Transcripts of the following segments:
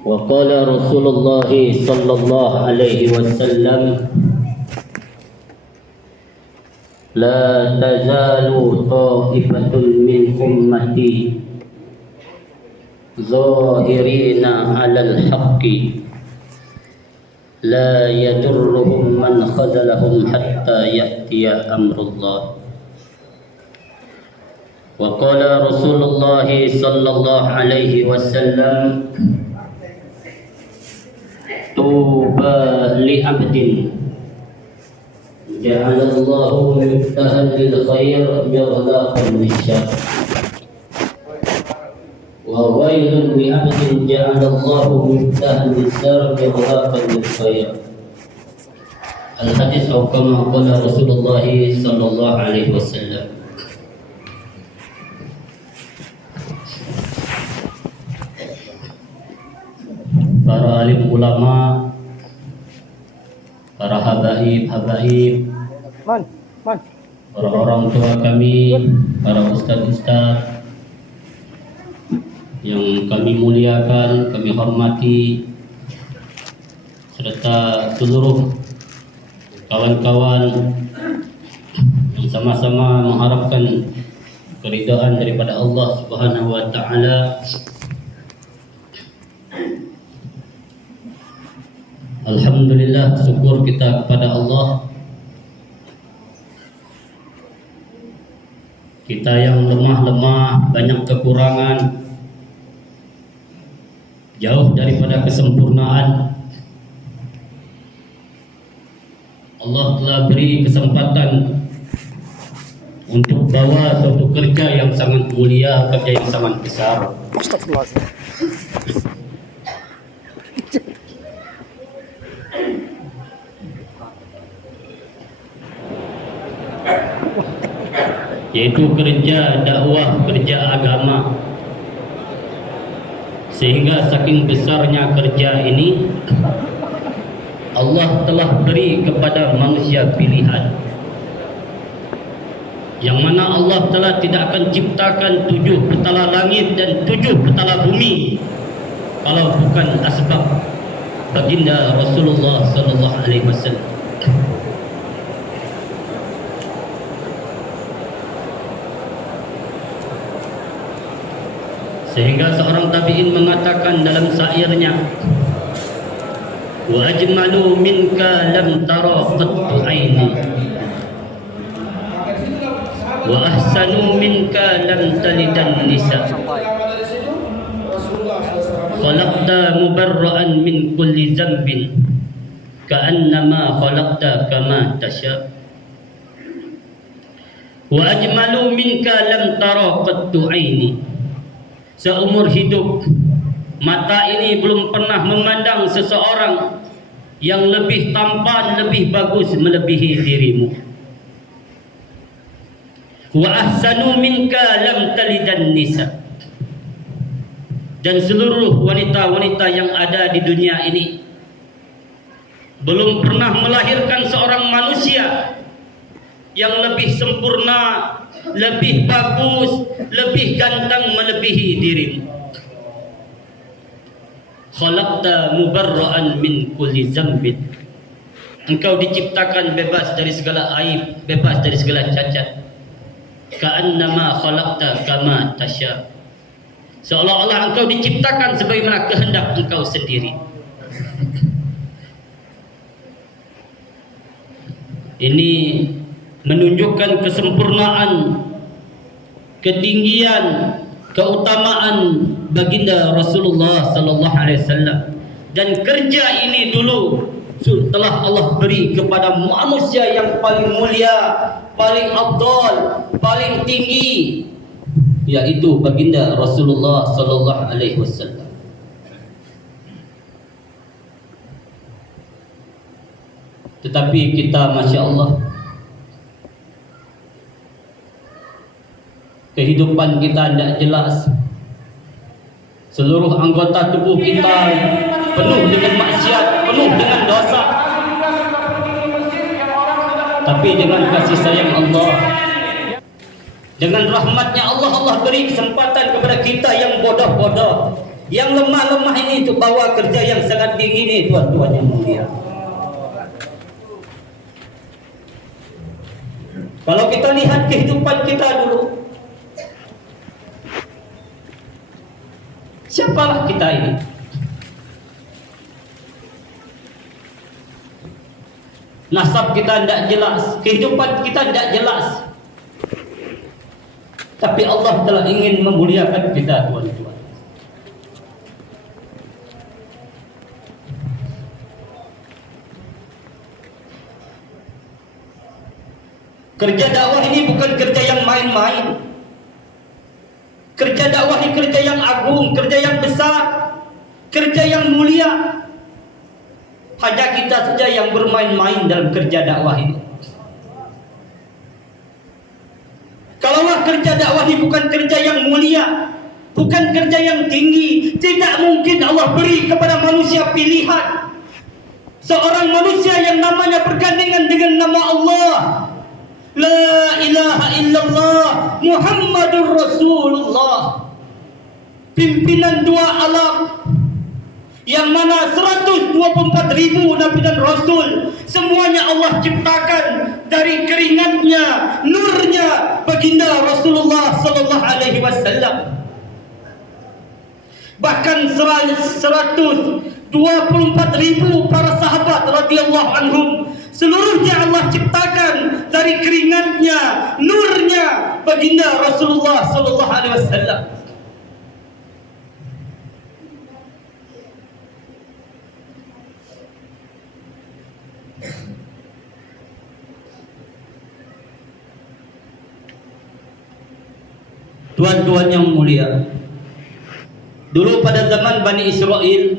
وقال رسول الله صلى الله عليه وسلم لا تزال طائفة من أمتي ظاهرين على الحق لا يضرهم من خذلهم حتى يأتي أمر الله. وقال رسول الله صلى الله عليه وسلم طوبى لعبد جعل الله مفتاحا للخير مغلاقا للشر وويل لعبد جعل الله مفتاحا للشر مغلاقا للخير. Al-hadis atau kama qala Rasulullah sallallahu alaihi wasallam. Para alim ulama, para habaib, para orang tua kami, para ustaz-ustaz yang kami muliakan, kami hormati, serta seluruh kawan-kawan yang sama-sama mengharapkan keridhaan daripada Allah Subhanahu wa taala. Alhamdulillah, syukur kita kepada Allah. Kita yang lemah, banyak kekurangan, jauh daripada kesempurnaan, Allah telah beri kesempatan untuk bawa suatu kerja yang sangat mulia, kerja yang sangat besar. Astagfirullahaladzim. Yaitu kerja dakwah, kerja agama. Sehingga saking besarnya kerja ini, Allah telah beri kepada manusia pilihan, yang mana Allah telah tidak akan ciptakan 7 petala langit dan 7 petala bumi kalau bukan asbab baginda Rasulullah sallallahu alaihi wasallam. Sehingga seorang tabi'in mengatakan dalam syairnya, wa ajmalu minka lam tara qattu aini wa ahsanu minka lam talidan nisa khalaqta mubarra'an min kulli dhanbin ka'annama khalaqta kama tasha wa ajmalu minka lam tara qattu aini. Seumur hidup mata ini belum pernah memandang seseorang yang lebih tampan, lebih bagus melebihi dirimu. Wa ahsanu minka lam talidan nisa. Dan seluruh wanita-wanita yang ada di dunia ini belum pernah melahirkan seorang manusia yang lebih sempurna, lebih bagus, lebih ganteng melebihi dirimu. Khalaqta mubarra'an min kulli dzambin. Engkau diciptakan bebas dari segala aib, bebas dari segala cacat. Ka'annama khalaqta kama tasya. Seolah-olah engkau diciptakan sebagaimana kehendak engkau sendiri. Ini menunjukkan kesempurnaan, ketinggian, keutamaan baginda Rasulullah sallallahu alaihi wasallam. Dan kerja ini dulu telah Allah beri kepada manusia yang paling mulia, paling afdal, paling tinggi, yaitu baginda Rasulullah sallallahu alaihi wasallam. Tetapi kita, masya Allah, kehidupan kita tidak jelas. Seluruh anggota tubuh kita penuh dengan maksiat, penuh dengan dosa. Tapi dengan kasih sayang Allah, dengan rahmatnya Allah, Allah beri kesempatan kepada kita yang bodoh-bodoh, Yang lemah-lemah ini itu bawa kerja yang sangat tinggi ini, tuan-tuan yang mulia. Kalau kita lihat kehidupan kita dulu, siapalah kita ini? Nasab kita tidak jelas, kehidupan kita tidak jelas. Tapi Allah telah ingin memuliakan kita, tuan-tuan. Kerja dakwah ini bukan kerja yang main-main. Kerja dakwah ini kerja yang agung, kerja yang besar, kerja yang mulia. Hanya kita saja yang bermain-main dalam kerja dakwah ini. Kalaulah kerja dakwah ini bukan kerja yang mulia, bukan kerja yang tinggi, tidak mungkin Allah beri kepada manusia pilihan. Seorang manusia yang namanya bergandengan dengan nama Allah, La ilaha illallah Muhammadur Rasulullah, pimpinan dua alam, yang mana 124.000 Nabi dan Rasul, semuanya Allah ciptakan dari keringatnya, nurnya baginda Rasulullah sallallahu alaihi wasallam. Bahkan 124.000 para sahabat radhiyallahu anhum, seluruhnya Allah ciptakan dari keringatnya, nurnya baginda Rasulullah sallallahu alaihi wasallam. Tuan-tuan yang mulia, dulu pada zaman Bani Israel,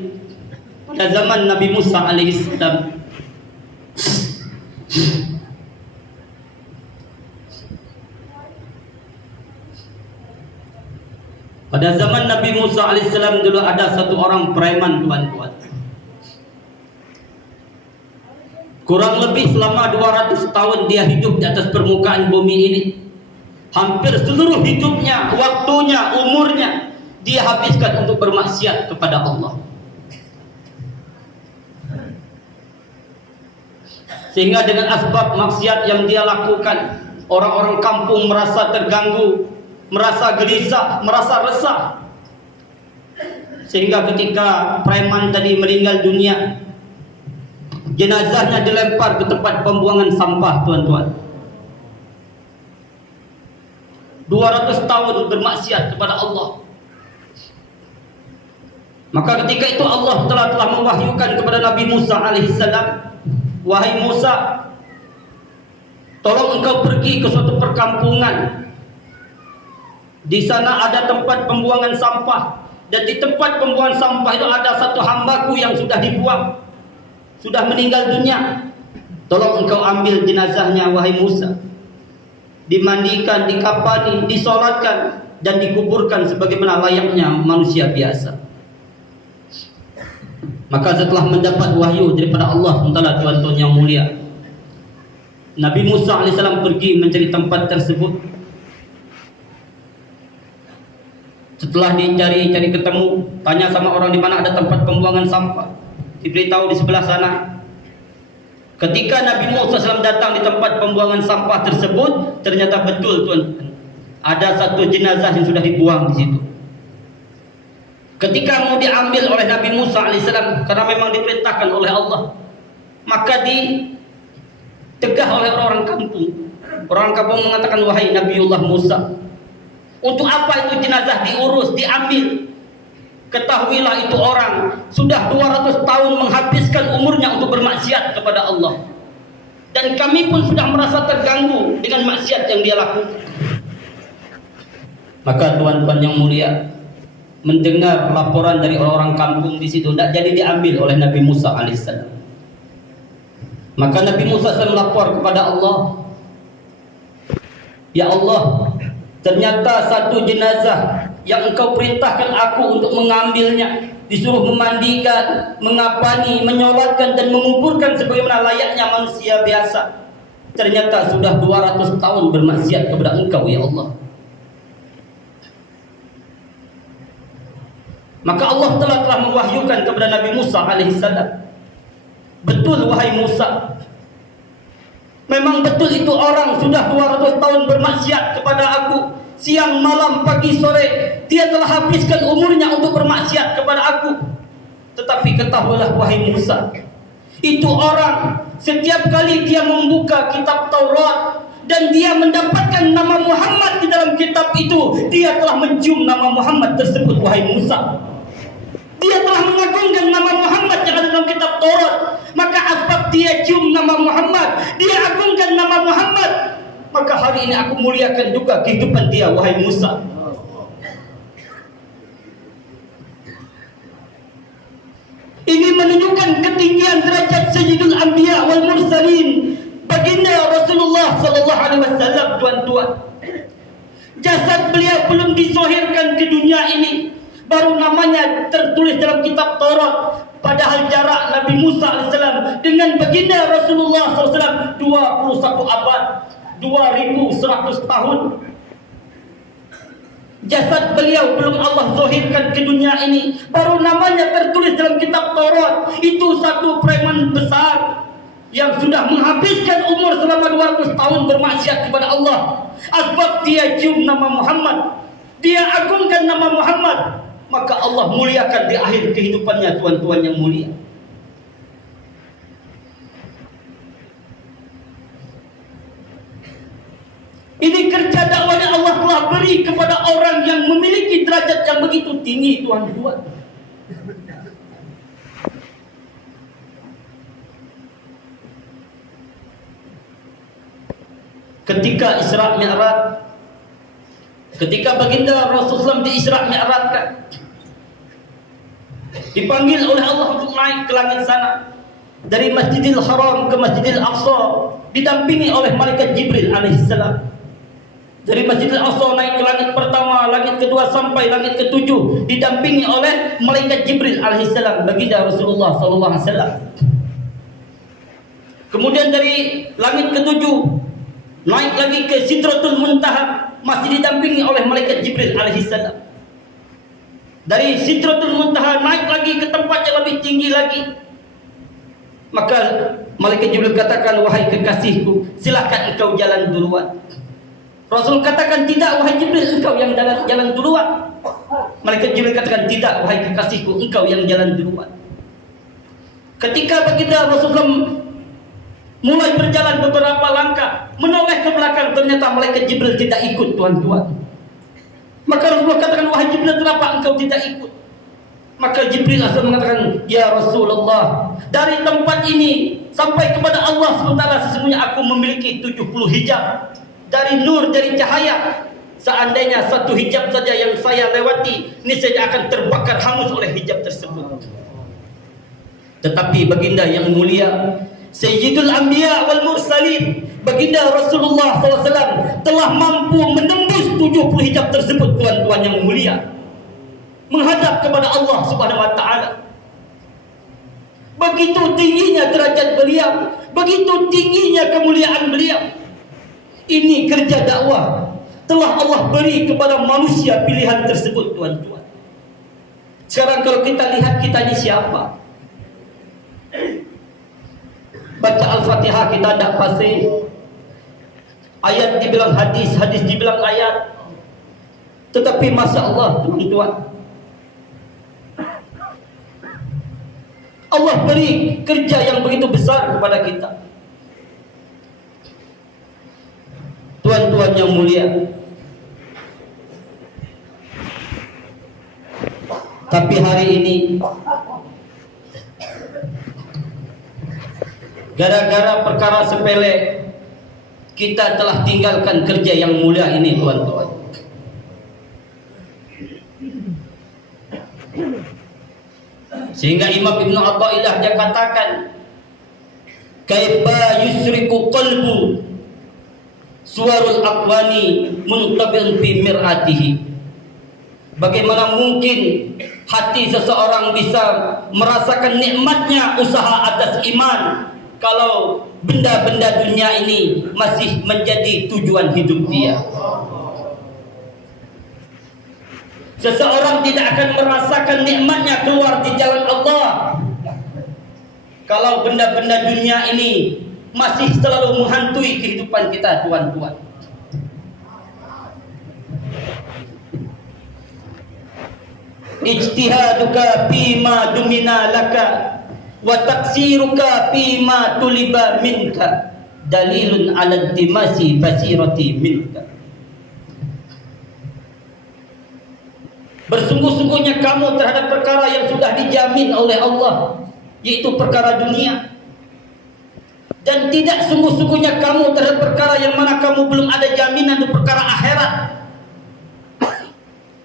pada zaman Nabi Musa alaihissalam, pada zaman Nabi Musa alaihissalam dulu ada satu orang preman, tuan-tuan. Kurang lebih selama 200 tahun dia hidup di atas permukaan bumi ini. Hampir seluruh hidupnya, waktunya, umurnya dia habiskan untuk bermaksiat kepada Allah. Sehingga dengan asbab maksiat yang dia lakukan, orang-orang kampung merasa terganggu, merasa gelisah, merasa resah. Sehingga ketika preman tadi meninggal dunia, jenazahnya dilempar ke tempat pembuangan sampah, tuan-tuan. 200 tahun bermaksiat kepada Allah. Maka ketika itu Allah telah mewahyukan kepada Nabi Musa alaihissalam, wahai Musa, tolong engkau pergi ke suatu perkampungan. Di sana ada tempat pembuangan sampah, dan di tempat pembuangan sampah itu ada satu hambaku yang sudah dibuang, sudah meninggal dunia. Tolong engkau ambil jenazahnya, wahai Musa, dimandikan, dikafani, disolatkan, dan dikuburkan sebagaimana layaknya manusia biasa. Maka setelah mendapat wahyu daripada Allah Taala, tuan-tuan yang mulia, Nabi Musa alaihissalam pergi mencari tempat tersebut. Setelah dicari ketemu, tanya sama orang di mana ada tempat pembuangan sampah, diberitahu di sebelah sana. Ketika Nabi Musa SAW datang di tempat pembuangan sampah tersebut, ternyata betul, tuan, ada satu jenazah yang sudah dibuang di situ. Ketika mau diambil oleh Nabi Musa AS, karena memang diperintahkan oleh Allah, maka ditegah oleh orang kampung. Orang kampung mengatakan, wahai Nabiullah Musa, untuk apa itu jenazah diurus, diambil? Ketahuilah itu orang sudah 200 tahun menghabiskan umurnya untuk bermaksiat kepada Allah. Dan kami pun sudah merasa terganggu dengan maksiat yang dia lakukan. Maka tuan-tuan yang mulia, mendengar laporan dari orang-orang kampung di situ, tidak jadi diambil oleh Nabi Musa alaihissalam. Maka Nabi Musa SAW melapor kepada Allah, ya Allah, ternyata satu jenazah yang engkau perintahkan aku untuk mengambilnya, disuruh memandikan, mengapani, menyolatkan, dan menguburkan sebagaimana layaknya manusia biasa, ternyata sudah 200 tahun bermaksiat kepada engkau, ya Allah. Maka Allah telah mewahyukan kepada Nabi Musa alaihissalam, betul wahai Musa, memang betul itu orang sudah 200 tahun bermaksiat kepada aku, siang, malam, pagi, sore, dia telah habiskan umurnya untuk bermaksiat kepada aku. Tetapi ketahuilah wahai Musa, itu orang setiap kali dia membuka kitab Taurat dan dia mendapatkan nama Muhammad di dalam kitab itu, dia telah mencium nama Muhammad tersebut wahai Musa. Dia telah mengagungkan nama Muhammad yang ada dalam kitab Taurat. Maka asbab dia cium nama Muhammad, dia agungkan nama Muhammad, maka hari ini aku muliakan juga kehidupan dia wahai Musa. Ini menunjukkan ketinggian derajat Sayyidul Anbiya wal Mursalin, baginda Rasulullah sallallahu alaihi wasallam. Tuan-tuan, jasad beliau belum dizohirkan ke dunia ini, baru namanya tertulis dalam kitab Taurat. Padahal jarak Nabi Musa AS dengan baginda Rasulullah SAW 21 abad, 2100 tahun. Jasad beliau belum Allah zahirkan ke dunia ini, baru namanya tertulis dalam kitab Taurat. Itu satu preman besar yang sudah menghabiskan umur selama 200 tahun bermaksiat kepada Allah. Asbab dia cium nama Muhammad, dia agungkan nama Muhammad, maka Allah muliakan di akhir kehidupannya, tuan-tuan yang mulia. Ini kerja dakwah yang Allah telah beri kepada orang yang memiliki derajat yang begitu tinggi, tuan-tuan. Ketika Isra Mi'raj, ketika baginda Rasulullah di Isra Mi'rajkan, dipanggil oleh Allah untuk naik ke langit sana, dari Masjidil Haram ke Masjidil Aqsa, didampingi oleh malaikat Jibril alaihissalam. Dari Masjidil Aqsa naik ke langit pertama, langit kedua sampai langit ketujuh, didampingi oleh malaikat Jibril alaihissalam, baginda Rasulullah sallallahu alaihi wasallam. Kemudian dari langit ketujuh naik lagi ke Sidratul Muntaha, masih didampingi oleh malaikat Jibril alaihissalam. Dari Sidratul Muntaha naik lagi ke tempat yang lebih tinggi lagi. Maka malaikat Jibril katakan, wahai kekasihku, silakan engkau jalan duluan. Rasul katakan, tidak wahai Jibril, engkau yang jalan duluan. Malaikat Jibril katakan, tidak wahai kekasihku, engkau yang jalan duluan. Ketika baginda Rasulullah mulai berjalan beberapa langkah, menoleh ke belakang, ternyata malaikat Jibril tidak ikut, tuan-tuan. Maka Rasulullah katakan, wahai Jibril, kenapa engkau tidak ikut? Maka Jibril langsung mengatakan, ya Rasulullah, dari tempat ini sampai kepada Allah SWT sesungguhnya aku memiliki 70 hijab. Dari nur, dari cahaya. Seandainya satu hijab saja yang saya lewati, ini saja akan terbakar hangus oleh hijab tersebut. Tetapi baginda yang mulia, Sayyidul Anbiya wal Mursalin, baginda Rasulullah SAW telah mampu menembus 70 hijab tersebut, tuan-tuan yang mulia, menghadap kepada Allah Subhanahu wa taala. Begitu tingginya derajat beliau, begitu tingginya kemuliaan beliau. Ini kerja dakwah telah Allah beri kepada manusia pilihan tersebut, tuan-tuan. Sekarang kalau kita lihat, kita ini siapa? Baca Al-Fatihah kita tidak fasih, ayat dibilang hadis, hadis dibilang ayat. Tetapi Masya Allah, tuan-tuan, Allah beri kerja yang begitu besar kepada kita. Tuan-tuan yang mulia, tapi hari ini gara-gara perkara sepele kita telah tinggalkan kerja yang mulia ini, tuan-tuan. Sehingga Imam Ibn Athaillah dia katakan, kaifa yusriku qalbu suwarul aqwani muntabi'un fi mir'atihi. Bagaimana mungkin hati seseorang bisa merasakan nikmatnya usaha atas iman kalau benda-benda dunia ini masih menjadi tujuan hidup dia. Seseorang tidak akan merasakan nikmatnya keluar di jalan Allah kalau benda-benda dunia ini masih selalu menghantui kehidupan kita, tuan-tuan. Ijtihaduka fima dumina laka wa taksiruka fima tuliba minka dalilun ala dimasi basirati minka. Bersungguh-sungguhnya kamu terhadap perkara yang sudah dijamin oleh Allah, yaitu perkara dunia. Dan tidak sungguh-sungguhnya kamu terhadap perkara yang mana kamu belum ada jaminan untuk perkara akhirat.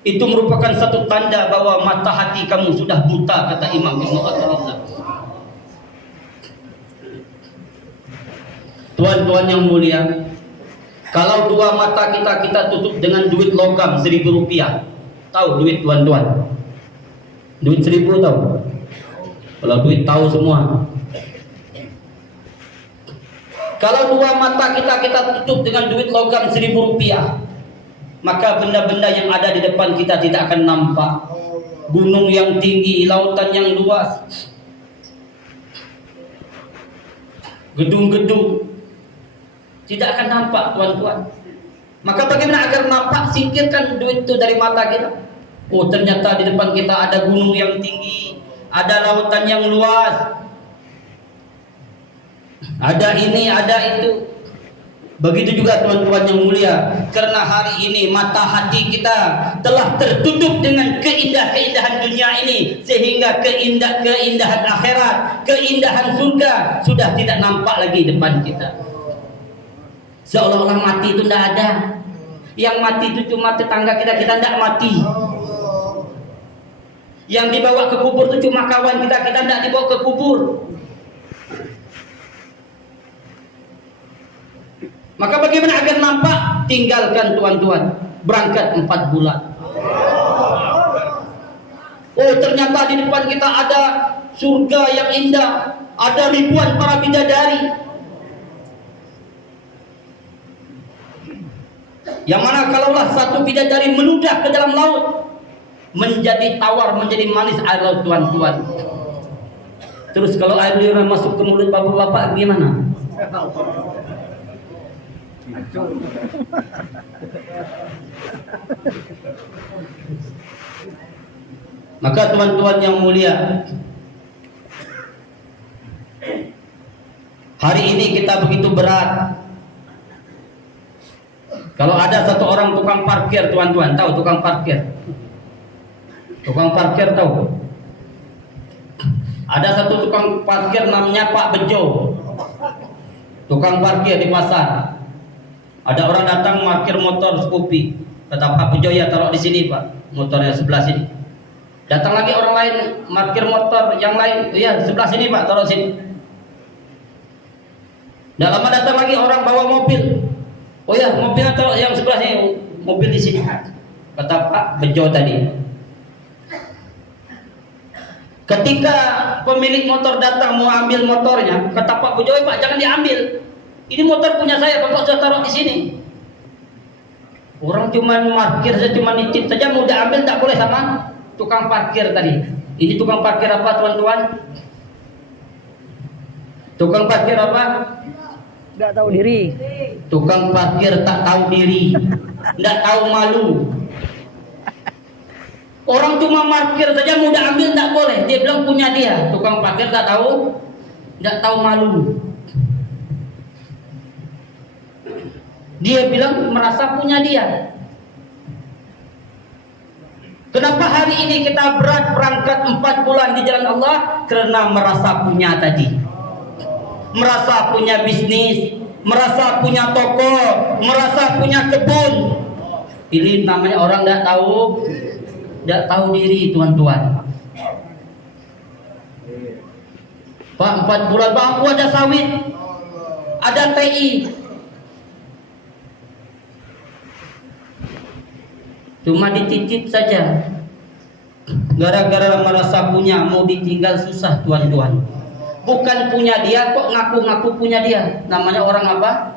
Itu merupakan satu tanda bahwa mata hati kamu sudah buta, kata Imam Ibnu Athaillah. Tuan-tuan yang mulia, kalau dua mata kita tutup dengan duit logam 1.000 rupiah. Tahu duit, tuan-tuan? Duit 1.000 tahu? Kalau duit tahu semua. Kalau dua mata kita tutup dengan duit logam 1.000 rupiah, maka benda-benda yang ada di depan kita tidak akan nampak. Gunung yang tinggi, lautan yang luas, gedung-gedung tidak akan nampak, tuan-tuan. Maka bagaimana agar nampak? Singkirkan duit itu dari mata kita. Oh, ternyata di depan kita ada gunung yang tinggi, ada lautan yang luas, ada ini, ada itu. Begitu juga teman-teman yang mulia, karena hari ini mata hati kita telah tertutup dengan keindahan dunia ini, sehingga keindahan akhirat, keindahan surga sudah tidak nampak lagi depan kita. Seolah-olah mati itu tidak ada. Yang mati itu cuma tetangga kita tidak mati. Yang dibawa ke kubur itu cuma kawan kita tidak dibawa ke kubur. Maka bagaimana agar nampak? Tinggalkan, tuan-tuan. Berangkat 4 bulan. Oh, ternyata di depan kita ada surga yang indah, ada ribuan para bidadari. Yang mana kalaulah satu bidadari meludah ke dalam laut, menjadi tawar, menjadi manis air laut, tuan-tuan. Terus kalau air liur masuk ke mulut bapak-bapak gimana? Maka teman-teman yang mulia, hari ini kita begitu berat. Kalau ada satu orang tukang parkir, tuan-tuan, tahu tukang parkir? Tukang parkir tahu? Ada satu tukang parkir namanya Pak Bejo. Tukang parkir di pasar. Ada orang datang parkir motor Scoopy. Kata Pak Bejo, ya taruh di sini Pak, motornya sebelah sini. Datang lagi orang lain parkir motor yang lain, iya sebelah sini Pak, taruh sini. Tidak lama datang lagi orang bawa mobil. Oh ya, mobilnya taruh yang sebelah sini, mobil di sini. Kata Pak Bejo tadi. Ketika pemilik motor datang mau ambil motornya, kata Pak Bejo, Pak jangan diambil. Ini motor punya saya, Bapak sudah taruh di sini. Orang cuma parkir, saya cuma nitip saja, mau diambil tak boleh sama tukang parkir tadi. Ini tukang parkir apa, teman-teman? Tukang parkir apa? Tidak tahu diri. Tukang parkir tak tahu diri, tidak tahu malu. Orang cuma parkir saja mau diambil tak boleh. Dia bilang punya dia. Tukang parkir tak tahu, tidak tahu malu. Dia bilang merasa punya dia. Kenapa hari ini kita berat berangkat 4 bulan di jalan Allah? Karena merasa punya tadi. Merasa punya bisnis, merasa punya toko, merasa punya kebun. Ini namanya orang tidak tahu diri, tuan-tuan. Pak 4 bulan bangku ada sawit, ada TI, cuma dititip saja. Gara-gara merasa punya mau ditinggal susah, tuan-tuan. Bukan punya dia kok ngaku-ngaku punya dia. Namanya orang apa?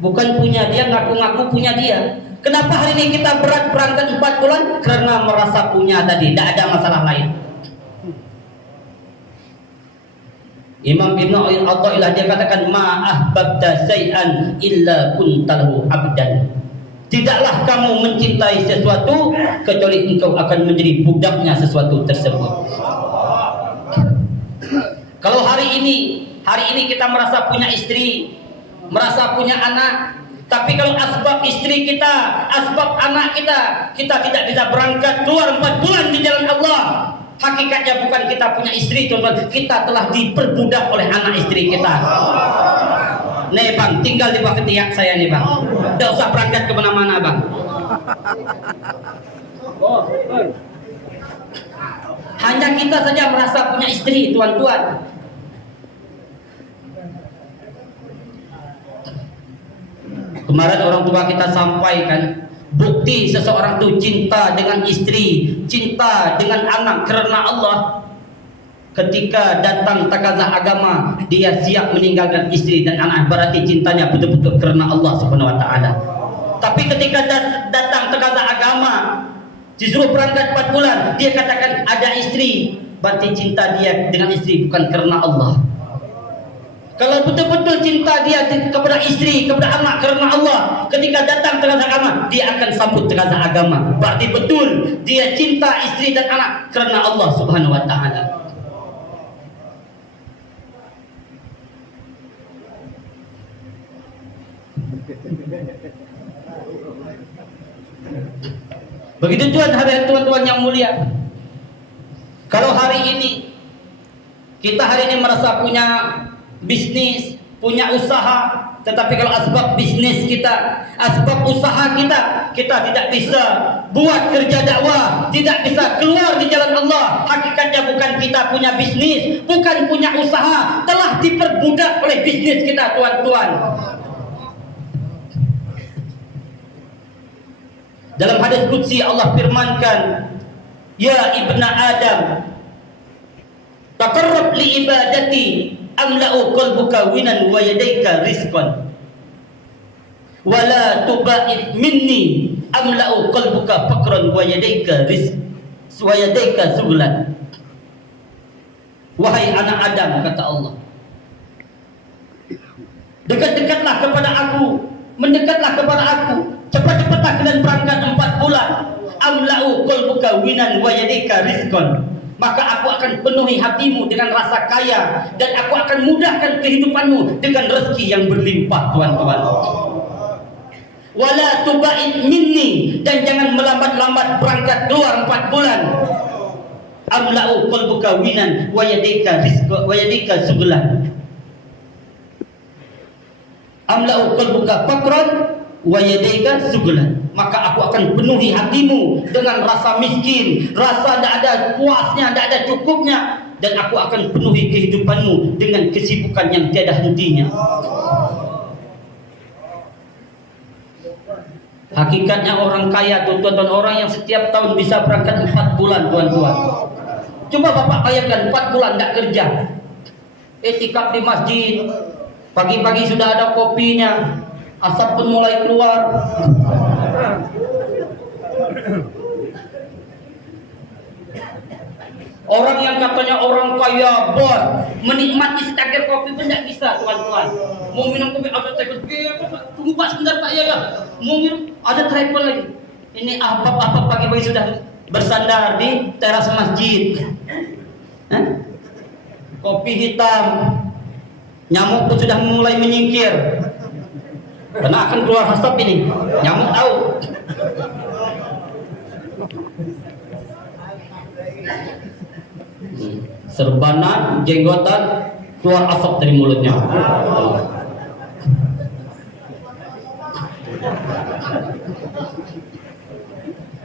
bukan punya dia, ngaku-ngaku punya dia. Kenapa hari ini kita berat berangkat 4 bulan? Karena merasa punya tadi, tidak ada masalah lain. Imam Ibnu Athaillah dia katakan ma ahbabta syai'an illa kuntalahu abdan. Tidaklah kamu mencintai sesuatu kecuali engkau akan menjadi budaknya sesuatu tersebut. Kalau hari ini kita merasa punya istri, merasa punya anak, tapi kalau asbab istri kita, asbab anak kita, kita tidak bisa berangkat keluar 4 bulan di jalan Allah. Hakikatnya bukan kita punya istri, teman-teman, kita telah diperbudak oleh anak istri kita. Nih bang, tinggal di bawah ketiak saya nih bang, tidak usah berangkat kemana-mana bang. Hanya kita saja merasa punya istri, tuan-tuan. Kemarin orang tua kita sampaikan bukti seseorang itu cinta dengan istri, cinta dengan anak karena Allah. Ketika datang takazah agama, dia siap meninggalkan istri dan anak, berarti cintanya betul-betul karena Allah Subhanahu wa taala. Tapi ketika datang takazah agama, disuruh berangkat 4 bulan, dia katakan ada istri, berarti cinta dia dengan istri bukan karena Allah. Kalau betul-betul cinta dia kepada istri, kepada anak karena Allah, ketika datang takazah agama, dia akan sambut takazah agama. Berarti betul dia cinta istri dan anak karena Allah Subhanahu wa taala. Begitu tuan-tuan yang mulia. Kalau hari ini kita merasa punya bisnis, punya usaha, tetapi kalau asbab bisnis kita, asbab usaha kita tidak bisa buat kerja dakwah, tidak bisa keluar di jalan Allah. Hakikatnya bukan kita punya bisnis, bukan punya usaha, telah diperbudak oleh bisnis kita, tuan-tuan. Dalam hadis qudsi Allah firmankan, ya ibna Adam, taqarrab li ibadati amla'u qalbuka winan wa yadayka rizqan wala tuba'id minni amla'u qalbuka faqran wa yadayka sughlan. Wahai anak Adam, kata Allah, dekat-dekatlah kepada aku, mendekatlah kepada aku, cepat-cepatlah kalian berangkat 4 bulan. Amla'u qalbuka winan wa yadayka rizqan, maka aku akan penuhi hatimu dengan rasa kaya dan aku akan mudahkan kehidupanmu dengan rezeki yang berlimpah, tuan-tuan. Wala tuba'id minni, dan jangan melambat-lambat berangkat keluar 4 bulan. Amla'u qalbuka winan wa yadayka sughlan. Amla'u qalbuka faqran wa yadayka sughlan, maka aku akan penuhi hatimu dengan rasa miskin, rasa tidak ada puasnya, tidak ada cukupnya, dan aku akan penuhi kehidupanmu dengan kesibukan yang tiada hentinya. Hakikatnya orang kaya, tuan-tuan, orang yang setiap tahun bisa berangkat 4 bulan, tuan-tuan. Coba bapak bayangkan 4 bulan tidak kerja, etikaf di masjid, pagi-pagi sudah ada kopinya, asap pun mulai keluar. Orang yang katanya orang kaya, bos, menikmati secangkir kopi pun tidak bisa, tuan-tuan. Mau minum kopi ada travel, tunggu pak sebentar pak, ya kan? Mau minum ada travel lagi. Ini apa pagi-pagi sudah bersandar di teras masjid. Kopi hitam, nyamuk pun sudah mulai menyingkir. Karena akan keluar asap ini, nyamuk tahu. Serbanan, jenggotan, keluar asap dari mulutnya.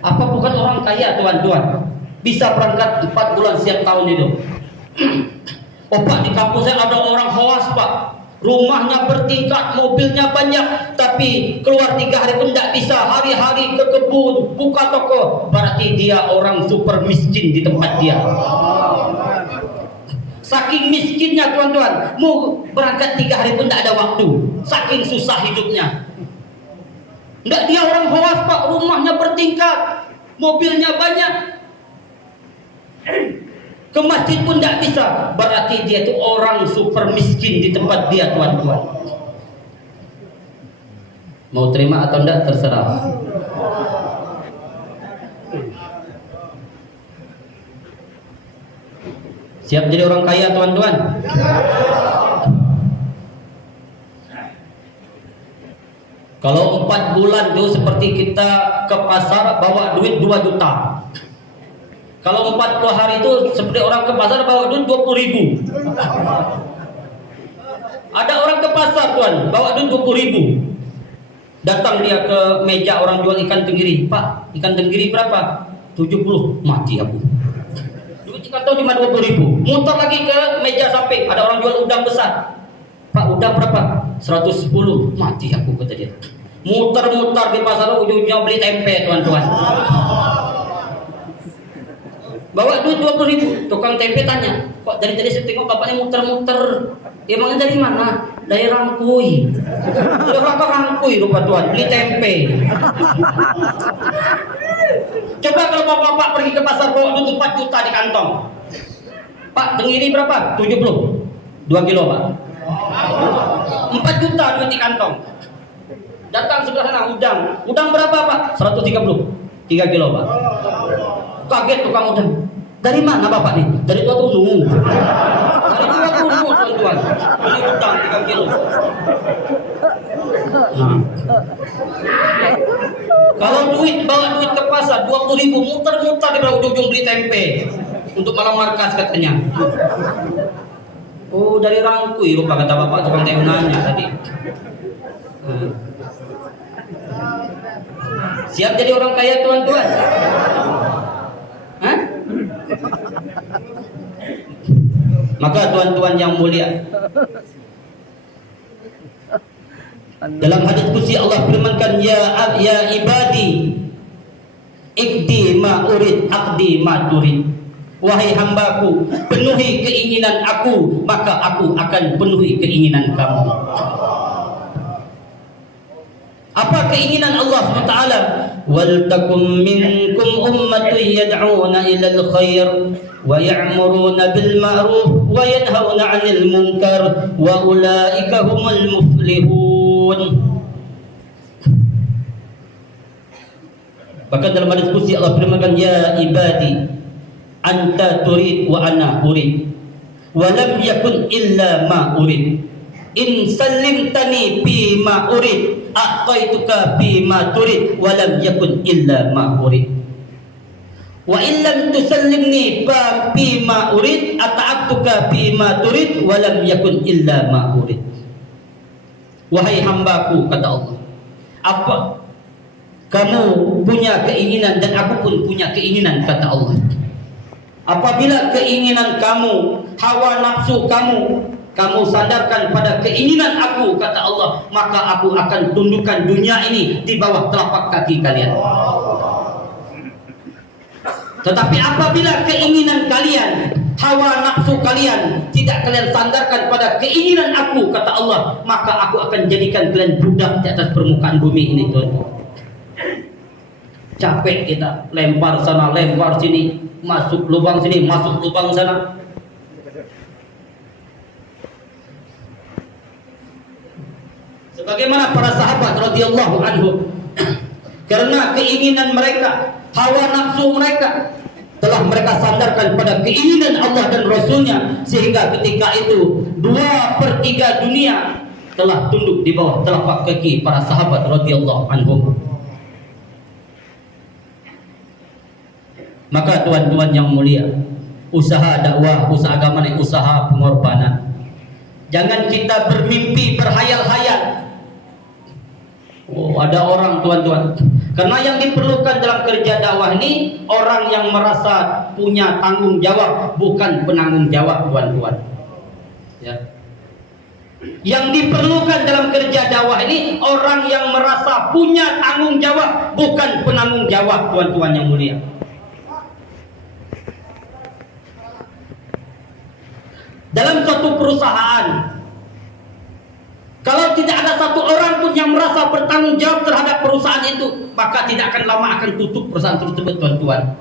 Apa bukan orang kaya, tuan-tuan? Bisa berangkat 4 bulan setiap tahun itu. Oh pak, di kampung saya ada orang khawas pak, rumahnya bertingkat, mobilnya banyak, tapi keluar 3 hari pun tidak bisa. Hari-hari ke kebun, buka toko, berarti dia orang super miskin di tempat dia. Saking miskinnya, tuan-tuan, mau berangkat 3 hari pun tidak ada waktu, saking susah hidupnya. Enggak, dia orang khawas Pak, rumahnya bertingkat, mobilnya banyak. Ke masjid pun enggak bisa. Berarti dia itu orang super miskin di tempat dia, tuan-tuan. Mau terima atau enggak terserah. Siap jadi orang kaya, tuan-tuan? Kalau 4 bulan tuh seperti kita ke pasar bawa duit 2 juta. Kalau 40 hari itu seperti orang ke pasar bawa duit 20.000. Ada orang ke pasar, tuan, bawa duit 20.000. Datang dia ke meja orang jual ikan tenggiri. Pak, ikan tenggiri berapa? 70. Mati aku. Duit ikan tahu cuma 20.000. Muter lagi ke meja samping, ada orang jual udang besar. Pak, udang berapa? 110. Mati aku, kata dia. Muter-muter di pasar, ujungnya beli tempe, tuan-tuan. Bawa duit 20.000. Tukang tempe tanya, kok dari tadi saya tengok bapaknya muter-muter. Emangnya dari mana? Dari Rangkui. Udah apa Rangkui lupa tuan, beli tempe. Coba kalau bapak-bapak pergi ke pasar bawa duit 4 juta di kantong. Pak, tenggiri berapa? 70. 2 kilo, Pak. 4 juta duit di kantong. Datang sebelah sana udang. Udang berapa, Pak? 130. 3 kilo, Pak. Kaget tukang udang. Dari mana Bapak nih? Dari Tua Tunu. Dari Tua Tunu, tuan-tuan. Beli udang 3 kilo. Nah. Kalau bawa duit ke pasar 20.000, muter-muter di ujung-ujung beli tempe untuk malam markas katanya. Oh, dari Rangkui lupa kata Bapak, tukang tempe nanya tadi. Siap jadi orang kaya, tuan-tuan? Hah? Maka tuan-tuan yang mulia, dalam hadis qudsi Allah firmankan, ya ibadi ikdi ma urid aqdi ma turid. Wahai hambaku, penuhi keinginan aku, maka aku akan penuhi keinginan kamu. Apa keinginan Allah SWT? Wal takum minkum ummatun yad'una ilal khair wa ya'muruna bil ma'ruf wa yanhauna 'anil munkar wa ulaika humul muflihun. Bahkan dalam hadis qudsi Allah firmankan, ya ibadi anta turid wa ana urid wa lam yakun illa ma urid. In sallimtani fi ma urid a'taituka fi ma turid wa lam yakun illa ma urid. Wa in lam tusallimni fi ma urid ata'abtuka fi ma turid wa lam yakun illa ma urid. Wahai hambaku, kata Allah, apa kamu punya keinginan dan aku pun punya keinginan, kata Allah. Apabila keinginan kamu, hawa nafsu kamu sandarkan pada keinginan aku, kata Allah, maka aku akan tundukkan dunia ini di bawah telapak kaki kalian. Tetapi apabila keinginan kalian, hawa nafsu kalian tidak kalian sandarkan pada keinginan aku, kata Allah, maka aku akan jadikan kalian budak di atas permukaan bumi ini, tuan-tuan. Capek kita lempar sana, lempar sini, masuk lubang sini, masuk lubang sana. Sebagaimana para sahabat radhiyallahu anhum, karena keinginan mereka, hawa nafsu mereka telah mereka sandarkan pada keinginan Allah dan Rasulnya, sehingga ketika itu 2/3 dunia telah tunduk di bawah telapak kaki para sahabat radhiyallahu anhum. Maka tuan-tuan yang mulia, usaha dakwah, usaha agama ini usaha pengorbanan. Jangan kita bermimpi berhayal-hayal. Oh, ada orang, tuan-tuan, karena yang diperlukan dalam kerja dakwah ini orang yang merasa punya tanggung jawab, bukan penanggung jawab, tuan-tuan. Ya. Yang diperlukan dalam kerja dakwah ini orang yang merasa punya tanggung jawab, bukan penanggung jawab, tuan-tuan yang mulia. Dalam suatu perusahaan, Kalau tidak ada satu orang pun yang merasa bertanggung jawab terhadap perusahaan itu, maka tidak akan lama akan tutup perusahaan tersebut, tuan-tuan.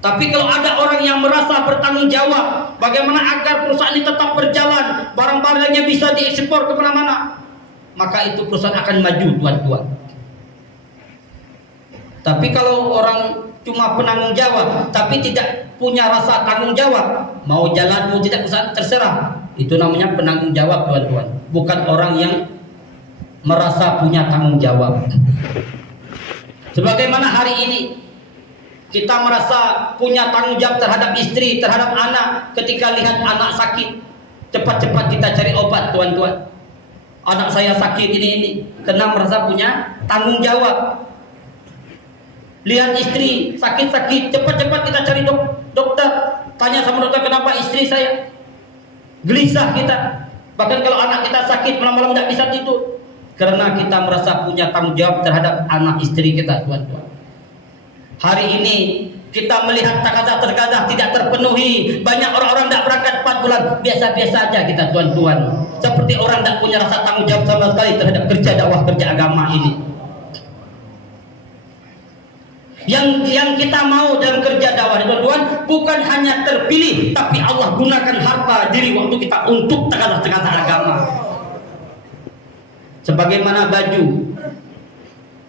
Tapi kalau ada orang yang merasa bertanggung jawab, bagaimana agar perusahaan ini tetap berjalan, barang-barangnya bisa diekspor kemana-mana, maka itu perusahaan akan maju, tuan-tuan. Tapi kalau orang cuma penanggung jawab, tapi tidak punya rasa tanggung jawab, mau jalan mau tidak perusahaan terserah, itu namanya penanggung jawab, tuan-tuan. Bukan orang yang merasa punya tanggung jawab. Sebagaimana hari ini kita merasa punya tanggung jawab terhadap istri, terhadap anak. Ketika lihat anak sakit, cepat-cepat kita cari obat, tuan-tuan. Anak saya sakit ini, karena merasa punya tanggung jawab. Lihat istri sakit-sakit, cepat-cepat kita cari dokter. Tanya sama dokter, kenapa istri saya? Gelisah kita. Bahkan kalau anak kita sakit, malam-malam tidak bisa tidur, karena kita merasa punya tanggung jawab terhadap anak istri kita, tuan-tuan. Hari ini kita melihat takadah-takadah tidak terpenuhi. Banyak orang-orang tidak berangkat 4 bulan, biasa-biasa aja kita, tuan-tuan. Seperti orang tidak punya rasa tanggung jawab sama sekali terhadap kerja dakwah, kerja agama ini. Yang kita mau dalam kerja dakwah, tuan-tuan, bukan hanya terpilih, tapi Allah gunakan harta diri waktu kita untuk takadah-takadah agama. Sebagaimana baju,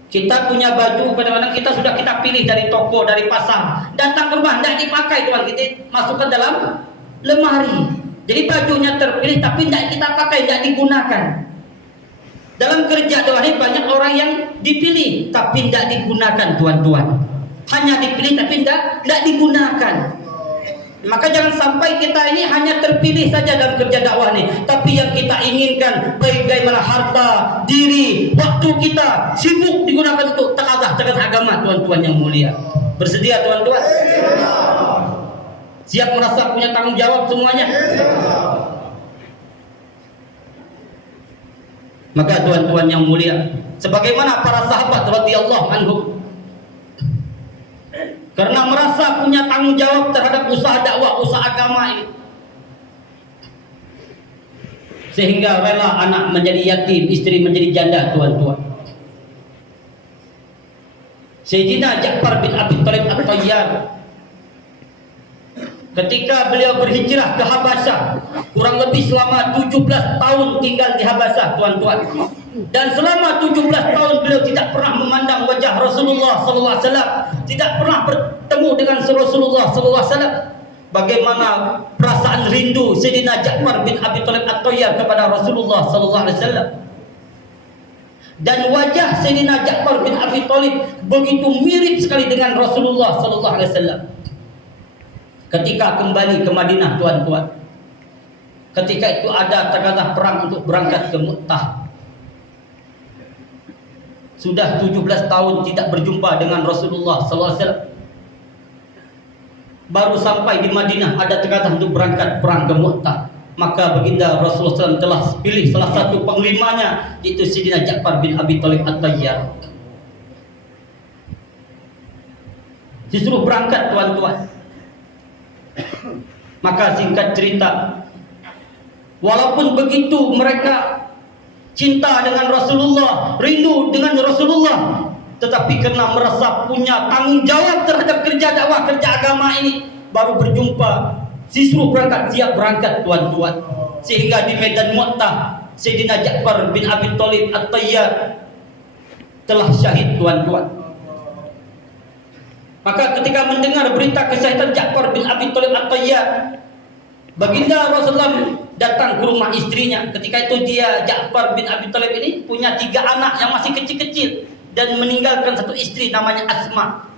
kita punya baju, kadang-kadang kita pilih dari toko, dari pasar, datang ke rumah tidak dipakai, tuan, kita masukkan dalam lemari. Jadi bajunya terpilih tapi tidak kita pakai, tidak digunakan. Dalam kerja dakwah ini banyak orang yang dipilih tapi tidak digunakan, tuan-tuan. Hanya dipilih tapi tidak digunakan. Maka jangan sampai kita ini hanya terpilih saja dalam kerja dakwah ini, tapi yang kita inginkan bagaimana harta, diri, waktu kita sibuk digunakan untuk takadah agama, tuan-tuan yang mulia. Bersedia, tuan-tuan? Siap merasa punya tanggung jawab semuanya? Maka tuan-tuan yang mulia, sebagaimana para sahabat radhiyallahu anhum, karena merasa punya tanggung jawab terhadap usaha dakwah, usaha agama ini, sehingga rela anak menjadi yatim, istri menjadi janda, tuan-tuan. Sayyidina Ja'far bin Abi Thalib At-Tayyar, ketika beliau berhijrah ke Habasyah, kurang lebih selama 17 tahun tinggal di Habasyah, tuan-tuan. Dan selama 17 tahun beliau tidak pernah memandang wajah Rasulullah SAW, tidak pernah bertemu dengan Rasulullah SAW. Bagaimana perasaan rindu Sayyidina Ja'far bin Abi Thalib At-Tayyar kepada Rasulullah SAW. Dan wajah Sayyidina Ja'far bin Abi Thalib begitu mirip sekali dengan Rasulullah SAW. Ketika kembali ke Madinah, tuan-tuan, ketika itu ada takadah perang untuk berangkat ke Mu'tah. Sudah 17 tahun tidak berjumpa dengan Rasulullah SAW. Baru sampai di Madinah ada takadah untuk berangkat perang ke Mu'tah. Maka baginda Rasulullah SAW telah pilih salah satu panglimanya, yaitu Sayyidina Ja'far bin Abi Thalib At-Tayyar. Disuruh berangkat, tuan-tuan. Maka singkat cerita, walaupun begitu mereka cinta dengan Rasulullah, rindu dengan Rasulullah, tetapi karena merasa punya tanggung jawab terhadap kerja dakwah, kerja agama ini, baru berjumpa, disuruh berangkat, siap berangkat, tuan-tuan. Sehingga di medan Mu'tah, Sayyidina Ja'far bin Abi Thalib At-Tayyar telah syahid, tuan-tuan. Maka ketika mendengar berita kesyahidan Ja'far bin Abi Thalib At-Tayyar, baginda Rasulullah datang ke rumah istrinya. Ketika itu dia, Ja'far bin Abi Thalib ini punya 3 anak yang masih kecil-kecil dan meninggalkan 1 istri namanya Asma.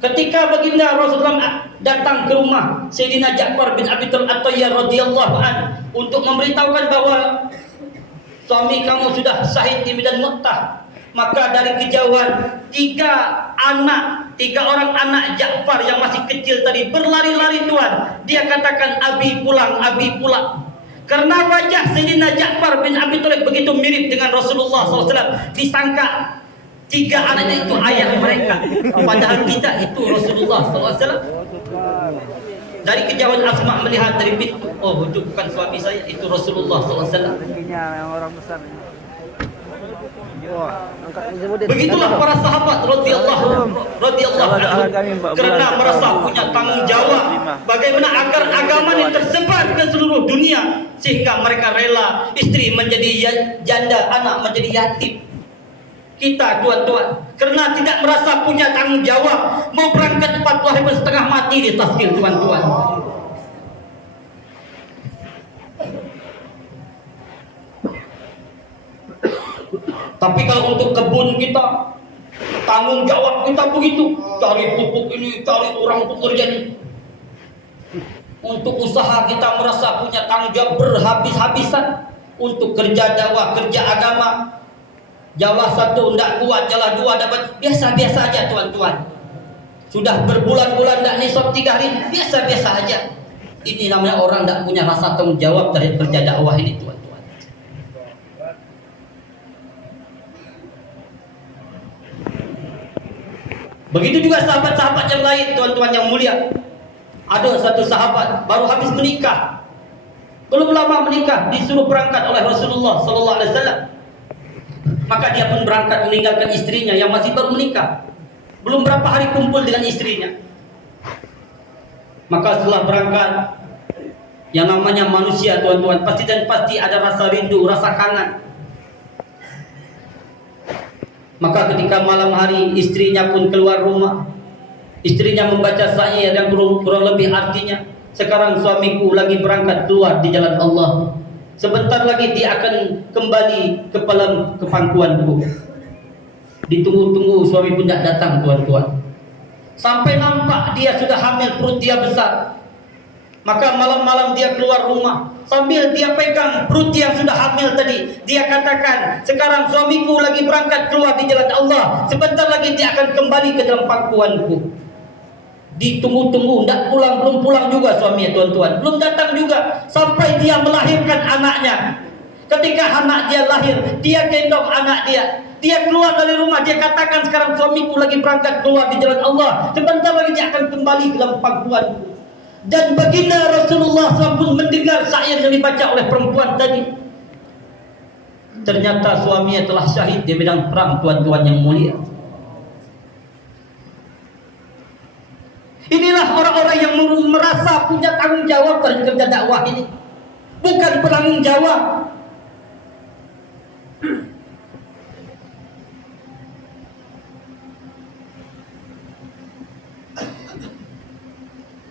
Ketika baginda Rasulullah datang ke rumah Sayyidina Ja'far bin Abi Thalib At-Tayyar radhiyallahu anhu untuk memberitahukan bahwa suami kamu sudah syahid di medan Mu'tah, maka dari kejauhan 3 orang anak Ja'far yang masih kecil tadi berlari-lari, tuan. Dia katakan, Abi pulang, Abi pulang. Karena wajah Sayyidina Ja'far bin Abi Thalib begitu mirip dengan Rasulullah SAW, disangka 3 anaknya itu ayah mereka, padahal tidak, itu Rasulullah SAW. Dari kejauhan Asma melihat dari pintu, oh itu bukan suami saya, itu Rasulullah SAW. Rezekinya yang orang besar. Wah, angkat Nizamuddin. Begitulah para sahabat radhiyallahu anhu, karena merasa punya tanggung jawab bagaimana agar agama ini tersebar ke seluruh dunia, sehingga mereka rela istri menjadi janda, anak menjadi yatim. Kita tuan-tuan, karena tidak merasa punya tanggung jawab, mau berangkat 40 hari setengah mati di tasbih tuan-tuan. Tapi kalau untuk kebun kita, tanggung jawab kita begitu, cari pupuk ini, cari orang untuk kerja ini. Untuk usaha kita merasa punya tanggung jawab berhabis-habisan. Untuk kerja dakwah, kerja agama, Jawa satu tidak kuat, Jawa dua dapat biasa-biasa aja tuan-tuan. Sudah berbulan-bulan tidak nisab 3 hari, biasa-biasa aja. Ini namanya orang tidak punya rasa tanggung jawab dari kerja dakwah ini tuan-tuan. Begitu juga sahabat-sahabat yang lain tuan-tuan yang mulia. Ada satu sahabat baru habis menikah, belum lama menikah, disuruh berangkat oleh Rasulullah SAW. Maka dia pun berangkat meninggalkan istrinya yang masih baru menikah. Belum berapa hari kumpul dengan istrinya. Maka setelah berangkat, yang namanya manusia tuan-tuan, pasti dan pasti ada rasa rindu, rasa kangen. Maka ketika malam hari istrinya pun keluar rumah, istrinya membaca syair yang kurang lebih artinya, sekarang suamiku lagi berangkat keluar di jalan Allah. Sebentar lagi dia akan kembali ke dalam kepangkuanku. Ditunggu-tunggu suami pun tidak datang tuan-tuan. Sampai nampak dia sudah hamil, perut dia besar. Maka malam-malam dia keluar rumah, sambil dia pegang perut yang sudah hamil tadi. Dia katakan, sekarang suamiku lagi berangkat keluar di jalan Allah. Sebentar lagi dia akan kembali ke dalam pangkuanku. Ditunggu-tunggu, tidak pulang, belum pulang juga suaminya tuan-tuan, belum datang juga sampai dia melahirkan anaknya. Ketika anak dia lahir, dia gendong anak dia. Dia keluar dari rumah, dia katakan sekarang suamiku lagi berangkat keluar di jalan Allah. Sebentar lagi dia akan kembali ke dalam pangkuanku. Dan baginda Rasulullah SAW pun mendengar syair yang dibaca oleh perempuan tadi. Ternyata suaminya telah syahid di medan perang tuan-tuan yang mulia. Inilah orang-orang yang merasa punya tanggung jawab dalam kerja dakwah ini, bukan penanggung jawab.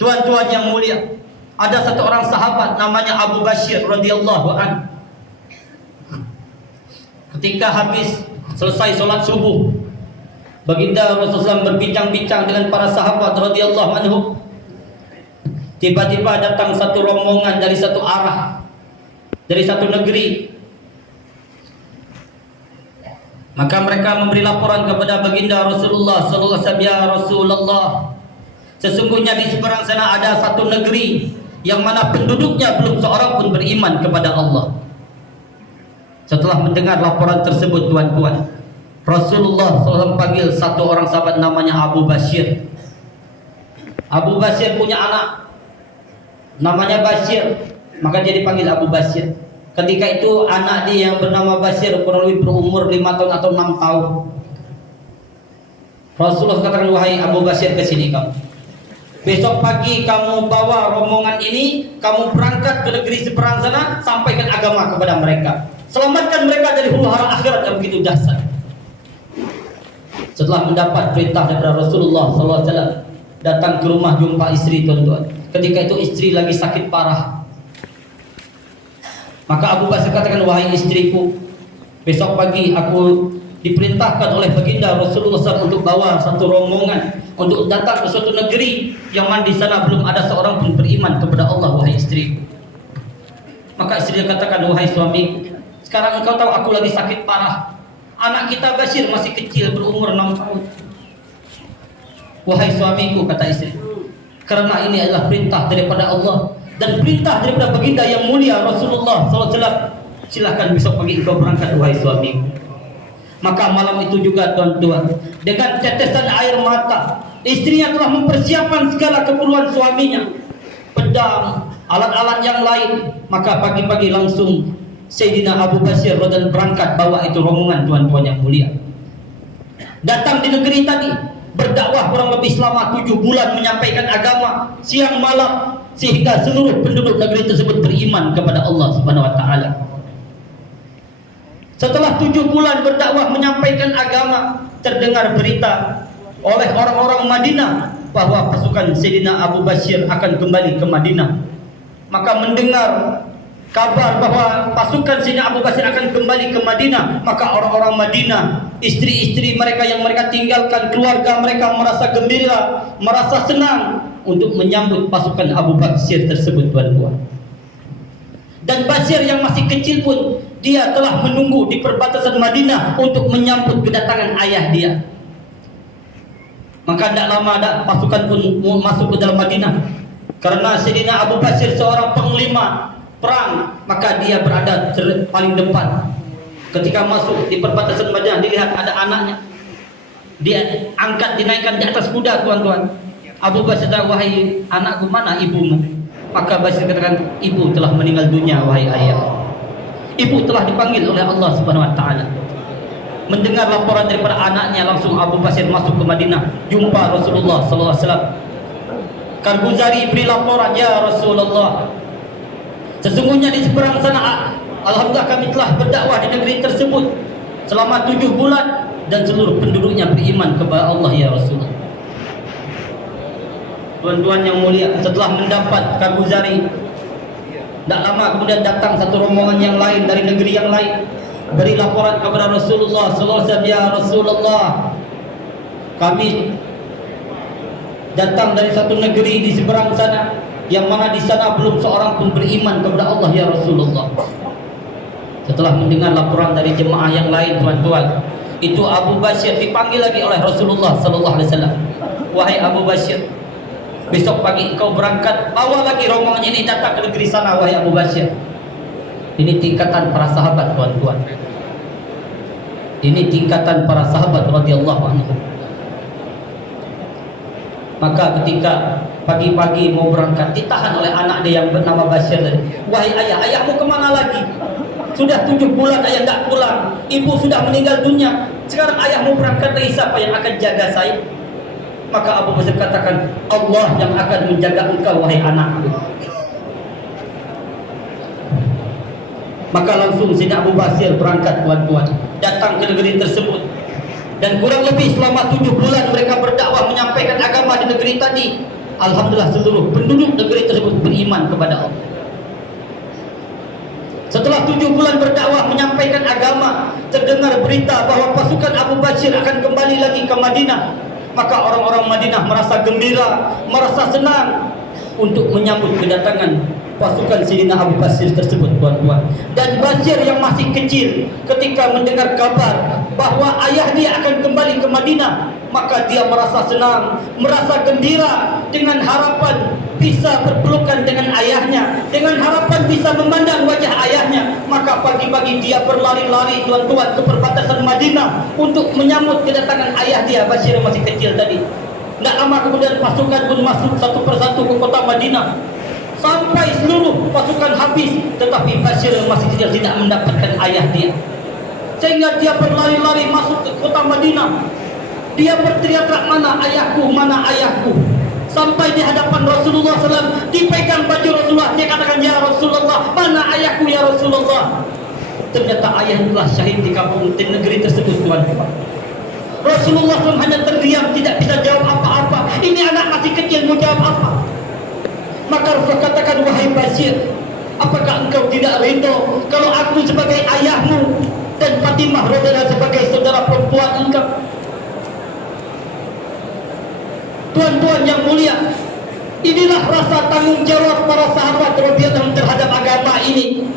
Tuan-tuan yang mulia, ada satu orang sahabat namanya Abu Bashir radhiyallahu anhu. Ketika habis selesai sholat subuh, baginda Rasulullah berbincang-bincang dengan para sahabat radhiyallahu anhu. Tiba-tiba datang satu rombongan dari satu arah, dari satu negeri. Maka mereka memberi laporan kepada baginda Rasulullah sallallahu alaihi wasallam, "Ya Rasulullah, sesungguhnya di seberang sana ada satu negeri yang mana penduduknya belum seorang pun beriman kepada Allah." Setelah mendengar laporan tersebut tuan-tuan, Rasulullah SAW panggil satu orang sahabat namanya Abu Bashir. Abu Bashir punya anak namanya Bashir, maka dia dipanggil Abu Bashir. Ketika itu anak dia yang bernama Bashir kurang lebih berumur 5 tahun atau 6 tahun. Rasulullah katakan, "Wahai Abu Bashir, ke sini kamu. Besok pagi kamu bawa rombongan ini, kamu berangkat ke negeri seberang sana, sampaikan agama kepada mereka. Selamatkan mereka dari huru-hara akhirat yang begitu dahsyat." Setelah mendapat perintah dari Rasulullah SAW, datang ke rumah jumpa istri tuan-tuan. Ketika itu istri lagi sakit parah. Maka Abu Bakar katakan, "Wahai istriku, besok pagi aku diperintahkan oleh baginda Rasulullah SAW untuk bawa satu rombongan untuk datang ke suatu negeri yang mana di sana belum ada seorang pun beriman kepada Allah, wahai istriku." Maka istri katakan, "Wahai suami, sekarang engkau tahu aku lagi sakit parah. Anak kita Bashir masih kecil, berumur 6 tahun. Wahai suamiku," kata istri, "karena ini adalah perintah daripada Allah dan perintah daripada baginda yang mulia Rasulullah SAW. Silahkan besok pagi engkau berangkat, wahai suamiku." Maka malam itu juga tuan-tuan, dengan tetesan air mata, istrinya telah mempersiapkan segala keperluan suaminya. pedang, alat-alat yang lain. Maka pagi-pagi langsung Sayyidina Abu Basir radhiyallahu berangkat bawa itu rombongan tuan-tuan yang mulia. Datang di negeri tadi, berdakwah kurang lebih selama 7 bulan, menyampaikan agama siang malam, sehingga seluruh penduduk negeri tersebut beriman kepada Allah Subhanahu wa taala. Setelah 7 bulan berdakwah menyampaikan agama, terdengar berita oleh orang-orang Madinah bahwa pasukan Sayyidina Abu Basir akan kembali ke Madinah. Maka mendengar kabar bahwa pasukan Sayyidina Abu Basir akan kembali ke Madinah, maka orang-orang Madinah, istri-istri mereka yang mereka tinggalkan, keluarga mereka merasa gembira, merasa senang untuk menyambut pasukan Abu Basir tersebut, tuan-tuan. Dan Basir yang masih kecil pun, dia telah menunggu di perbatasan Madinah untuk menyambut kedatangan ayah dia. Maka tidak lama pasukan pun masuk ke dalam Madinah. Karena Sayyidina Abu Basir seorang panglima perang, maka dia berada paling depan. Ketika masuk di perbatasan Madinah, dilihat ada anaknya, dia angkat, dinaikkan di atas kuda, tuan-tuan. Abu Basir kata, wahai anakku, mana ibumu? Maka Basir katakan, ibu telah meninggal dunia, wahai ayah. Ibu telah dipanggil oleh Allah Subhanahu wa taala. Mendengar laporan daripada anaknya, langsung Abu Basir masuk ke Madinah, jumpa Rasulullah sallallahu alaihi wasallam. Karbuzari beri laporan, ya Rasulullah, sesungguhnya di seberang sana, alhamdulillah kami telah berdakwah di negeri tersebut selama 7 bulan dan seluruh penduduknya beriman kepada Allah, ya Rasulullah. Tuan-tuan yang mulia, setelah mendapat Karbuzari, tidak lama kemudian datang satu rombongan yang lain dari negeri yang lain, beri laporan kepada Rasulullah sallallahu alaihi wasallam, ya Rasulullah, kami datang dari satu negeri di seberang sana, yang mana di sana belum seorang pun beriman kepada Allah, ya Rasulullah. Setelah mendengar laporan dari jemaah yang lain, tuan-tuan, itu Abu Basir dipanggil lagi oleh Rasulullah sallallahu alaihi wasallam. Wahai Abu Basir, besok pagi engkau berangkat, bawa lagi rombongan ini datang ke negeri sana, wahai Abu Basir. Ini tingkatan para sahabat, tuan-tuan. Ini tingkatan para sahabat radhiyallahu anhum. Maka ketika pagi-pagi mau berangkat, ditahan oleh anak dia yang bernama Basir tadi. Wahai ayah, ayahmu kemana lagi? Sudah 7 bulan ayah tidak pulang, ibu sudah meninggal dunia, sekarang ayahmu berangkat lagi, siapa yang akan jaga saya? Maka Abu Basir katakan, Allah yang akan menjaga engkau, wahai anakku. Maka langsung Sayyidina Abu Basir berangkat, tuan-tuan, datang ke negeri tersebut. Dan kurang lebih selama 7 bulan mereka berdakwah menyampaikan agama di negeri tadi. Alhamdulillah seluruh penduduk negeri tersebut beriman kepada Allah. Setelah 7 bulan berdakwah menyampaikan agama, terdengar berita bahwa pasukan Abu Basir akan kembali lagi ke Madinah. Maka orang-orang Madinah merasa gembira, merasa senang untuk menyambut kedatangan pasukan Sayyidina Abu Basir tersebut, tuan-tuan. Dan Basir yang masih kecil, ketika mendengar kabar bahwa ayah dia akan kembali ke Madinah, maka dia merasa senang, merasa gembira, dengan harapan bisa berpelukan dengan ayahnya, dengan harapan bisa memandang wajah ayahnya. Maka pagi-pagi dia berlari-lari, tuan-tuan, ke perbatasan Madinah untuk menyambut kedatangan ayah dia, Basir yang masih kecil tadi. Tidak lama kemudian pasukan pun masuk satu persatu ke kota Madinah, sampai seluruh pasukan habis, tetapi Basir yang masih kecil tidak mendapatkan ayah dia. Sehingga dia berlari-lari masuk ke kota Madinah. Dia berteriak, mana ayahku, mana ayahku. Sampai di hadapan Rasulullah SAW, dipegang baju Rasulullah. Dia katakan, ya Rasulullah, mana ayahku, ya Rasulullah. Ternyata ayah telah syahid di kampung di negeri tersebut, tuan-tuan. Rasulullah SAW hanya terdiam, tidak bisa jawab apa-apa. Ini anak masih kecil, mau jawab apa? Maka Rasulullah katakan, wahai Basir, apakah engkau tidak ridho kalau aku sebagai ayahmu dan Fatimah radhiyallahu sebagai saudara perempuan engkau? Tuan-tuan yang mulia, inilah rasa tanggung jawab para sahabat radhiyallahu terhadap agama ini.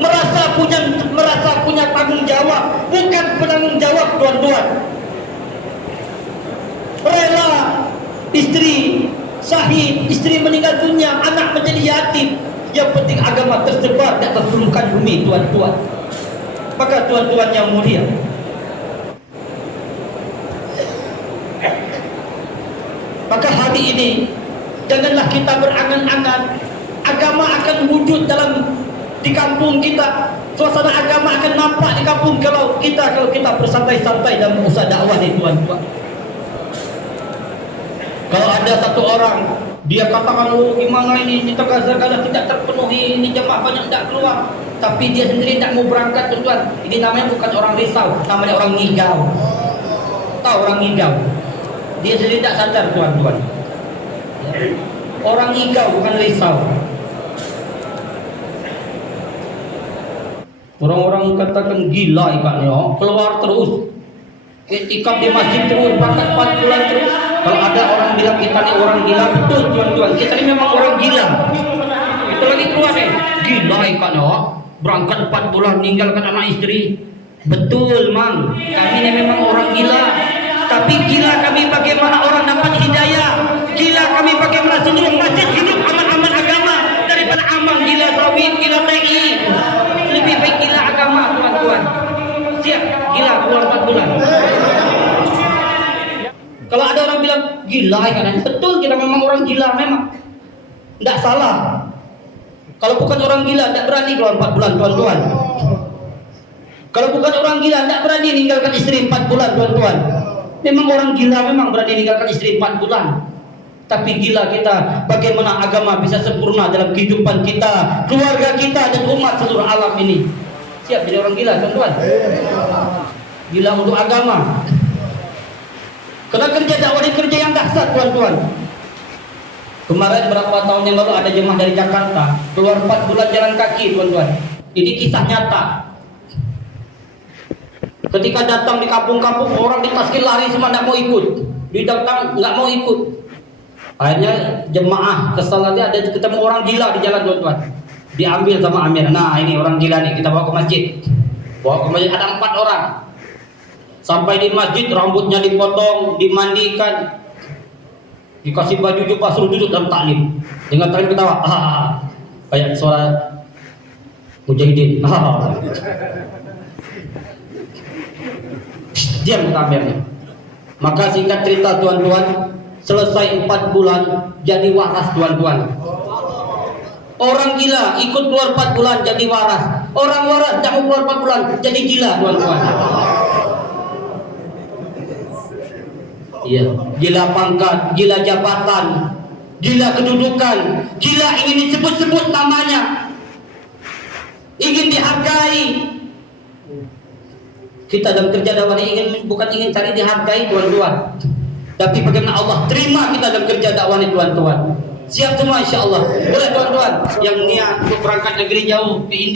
Merasa punya tanggung jawab, bukan penanggung jawab, tuan-tuan. Rela istri syahid, istri meninggal dunia, anak menjadi yatim. Yang penting agama tersebar di atas permukaan bumi, tuan-tuan. Maka tuan-tuan yang mulia, maka hari ini Janganlah kita berangan-angan agama akan wujud di kampung kita. Suasana agama akan nampak di kampung kalau kita bersantai-santai dan berusaha dakwah di tuan-tuan. Kalau ada satu orang dia katakan, oh gimana ini Tagaza tidak terpenuhi, ini jemaah banyak tidak keluar, tapi dia sendiri tidak mau berangkat, tuan-tuan. Ini namanya bukan orang risau, namanya orang ngigau. Tahu orang ngigau? Dia sendiri tidak sadar, tuan-tuan. Orang ngigau bukan risau. Orang-orang katakan gila ikannya, keluar terus, iktikaf di masjid terus, berangkat 4 bulan terus. Kalau ada orang bilang kita ini orang gila, betul tuan-tuan, kita ini memang orang gila. Itu lagi keluar gila ikannya, berangkat 4 bulan, meninggalkan anak istri. Betul mang, kami ini memang orang gila. Tapi gila kami bagaimana orang dapat hidayah, gila kami bagaimana seluruh masjid hidup aman-aman agama, daripada aman gila sawit, gila TI. Lebih baik gila agama, tuan-tuan. Siap, gila keluar 4 bulan. Kalau ada orang bilang gila kan, betul kita memang orang gila memang. Tidak salah. Kalau bukan orang gila tidak berani keluar 4 bulan, tuan-tuan. Kalau bukan orang gila tidak berani meninggalkan istri 4 bulan, tuan-tuan. Memang orang gila memang berani meninggalkan istri 4 bulan. Tapi gila kita, bagaimana agama bisa sempurna dalam kehidupan kita, keluarga kita, dan umat seluruh alam ini. Siap jadi orang gila, tuan-tuan. Gila untuk agama. Karena kerja dakwah ini kerja yang dahsyat, tuan-tuan. Kemarin berapa tahun yang lalu ada jemaah dari Jakarta keluar 4 bulan jalan kaki, tuan-tuan. Ini kisah nyata. Ketika datang di kampung-kampung, orang di Taskin lari semua, tidak mau ikut. Di datang nggak mau ikut. Akhirnya jemaah kesal lagi, ada ketemu orang gila di jalan, tuan-tuan. Diambil sama Amir. Nah ini orang gila nih, kita bawa ke masjid. Bawa ke masjid, ada 4 orang. Sampai di masjid rambutnya dipotong, dimandikan, dikasih baju jubah, suruh duduk dalam taklim. Dengan taklim ketawa, kayak suara mujahidin. Diam kameranya. Maka singkat cerita, tuan-tuan, selesai 4 bulan jadi waras, tuan-tuan. Orang gila ikut keluar 4 bulan jadi waras. Orang waras tak mau keluar 4 bulan jadi gila, tuan-tuan. Iya, gila pangkat, gila jabatan, gila kedudukan, gila ingin disebut-sebut namanya, ingin dihargai. Kita dalam kerja dakwah ini bukan ingin cari dihargai, tuan-tuan, tapi bagaimana Allah terima kita dalam kerja dakwah ini, tuan-tuan. Siap semua insya Allah. Boleh, tuan-tuan yang niat untuk berangkat negeri jauh ke India.